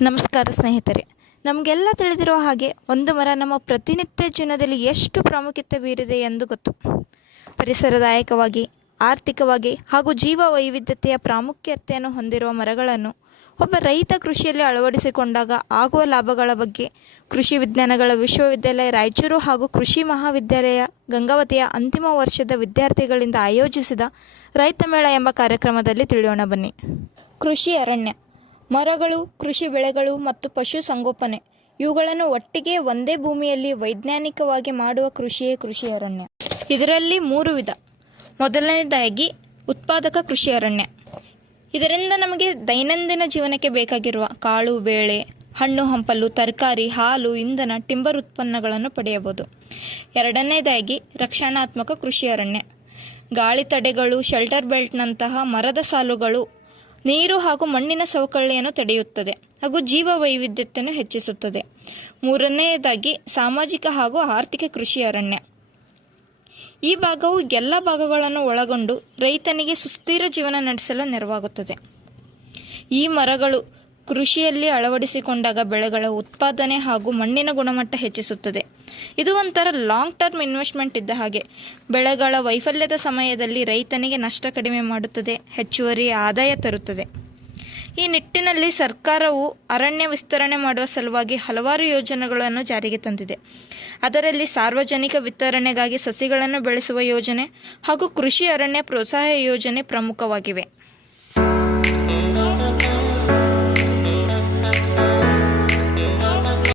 ನಮಸ್ಕಾರ ಸ್ನೇಹಿತರೆ. ನಮಗೆಲ್ಲ ತಿಳಿದಿರುವ ಹಾಗೆ ಒಂದು ಮರ ನಮ್ಮ ಪ್ರತಿನಿತ್ಯ ಜೀವನದಲ್ಲಿ ಎಷ್ಟು ಪ್ರಾಮುಖ್ಯತೆ ಬೀರಿದೆ ಎಂದು ಗೊತ್ತು. ಪರಿಸರದಾಯಕವಾಗಿ, ಆರ್ಥಿಕವಾಗಿ ಹಾಗೂ ಜೀವ ವೈವಿಧ್ಯತೆಯ ಪ್ರಾಮುಖ್ಯತೆಯನ್ನು ಹೊಂದಿರುವ ಮರಗಳನ್ನು ಒಬ್ಬ ರೈತ ಕೃಷಿಯಲ್ಲಿ ಅಳವಡಿಸಿಕೊಂಡಾಗ ಆಗುವ ಲಾಭಗಳ ಬಗ್ಗೆ ಕೃಷಿ ವಿಜ್ಞಾನಗಳ ವಿಶ್ವವಿದ್ಯಾಲಯ ರಾಯಚೂರು ಹಾಗೂ ಕೃಷಿ ಮಹಾವಿದ್ಯಾಲಯ ಗಂಗಾವತಿಯ ಅಂತಿಮ ವರ್ಷದ ವಿದ್ಯಾರ್ಥಿಗಳಿಂದ ಆಯೋಜಿಸಿದ ರೈತ ಮೇಳ ಎಂಬ ಕಾರ್ಯಕ್ರಮದಲ್ಲಿ ತಿಳಿಯೋಣ ಬನ್ನಿ. ಕೃಷಿ ಅರಣ್ಯ. ಮರಗಳು, ಕೃಷಿ ಬೆಳೆಗಳು ಮತ್ತು ಪಶು ಸಂಗೋಪನೆ. ಇವುಗಳನ್ನು ಒಟ್ಟಿಗೆ ಒಂದೇ ಭೂಮಿಯಲ್ಲಿ ವೈಜ್ಞಾನಿಕವಾಗಿ ಮಾಡುವ ಕೃಷಿಯೇ ಕೃಷಿ ಅರಣ್ಯ. ಇದರಲ್ಲಿ ಮೂರು ವಿಧ. ಮೊದಲನೇದಾಗಿ ಉತ್ಪಾದಕ ಕೃಷಿ ಅರಣ್ಯ. ಇದರಿಂದ ನಮಗೆ ದೈನಂದಿನ ಜೀವನಕ್ಕೆ ಬೇಕಾಗಿರುವ ಕಾಳು, ಬೇಳೆ, ಹಣ್ಣು, ಹಂಪಲು, ತರಕಾರಿ, ಹಾಲು, ಇಂಧನ, ಟಿಂಬರ್ ಉತ್ಪನ್ನಗಳನ್ನು ಪಡೆಯಬಹುದು. ಎರಡನೇದಾಗಿ ರಕ್ಷಣಾತ್ಮಕ ಕೃಷಿ ಅರಣ್ಯ. ಗಾಳಿ ತಡೆಗಳು ಶೆಲ್ಟರ್ ಬೆಲ್ಟ್ನಂತಹ ಮರದ ಸಾಲುಗಳು ನೀರು ಹಾಗೂ ಮಣ್ಣಿನ ಸವಕಳಿಯನ್ನು ತಡೆಯುತ್ತದೆ ಹಾಗೂ ಜೀವ ವೈವಿಧ್ಯತೆಯನ್ನು ಹೆಚ್ಚಿಸುತ್ತದೆ. ಮೂರನೆಯದಾಗಿ ಸಾಮಾಜಿಕ ಹಾಗೂ ಆರ್ಥಿಕ ಕೃಷಿ ಅರಣ್ಯ. ಈ ಭಾಗವು ಎಲ್ಲ ಭಾಗಗಳನ್ನು ಒಳಗೊಂಡು ರೈತನಿಗೆ ಸುಸ್ಥಿರ ಜೀವನ ನಡೆಸಲು ನೆರವಾಗುತ್ತದೆ. ಈ ಮರಗಳು ಕೃಷಿಯಲ್ಲಿ ಅಳವಡಿಸಿಕೊಂಡಾಗ ಬೆಳೆಗಳ ಉತ್ಪಾದನೆ ಹಾಗೂ ಮಣ್ಣಿನ ಗುಣಮಟ್ಟ ಹೆಚ್ಚಿಸುತ್ತದೆ. ಇದು ಒಂಥರ ಲಾಂಗ್ ಟರ್ಮ್ ಇನ್ವೆಸ್ಟ್ಮೆಂಟ್ ಇದ್ದ ಹಾಗೆ. ಬೆಳೆಗಳ ವೈಫಲ್ಯದ ಸಮಯದಲ್ಲಿ ರೈತನಿಗೆ ನಷ್ಟ ಕಡಿಮೆ ಮಾಡುತ್ತದೆ, ಹೆಚ್ಚುವರಿ ಆದಾಯ ತರುತ್ತದೆ. ಈ ನಿಟ್ಟಿನಲ್ಲಿ ಸರ್ಕಾರವು ಅರಣ್ಯ ವಿಸ್ತರಣೆ ಮಾಡುವ ಸಲುವಾಗಿ ಹಲವಾರು ಯೋಜನೆಗಳನ್ನು ಜಾರಿಗೆ ತಂದಿದೆ. ಅದರಲ್ಲಿ ಸಾರ್ವಜನಿಕ ವಿತರಣೆಗಾಗಿ ಸಸಿಗಳನ್ನು ಬೆಳೆಸುವ ಯೋಜನೆ ಹಾಗೂ ಕೃಷಿ ಅರಣ್ಯ ಪ್ರೋತ್ಸಾಹ ಯೋಜನೆ ಪ್ರಮುಖವಾಗಿವೆ.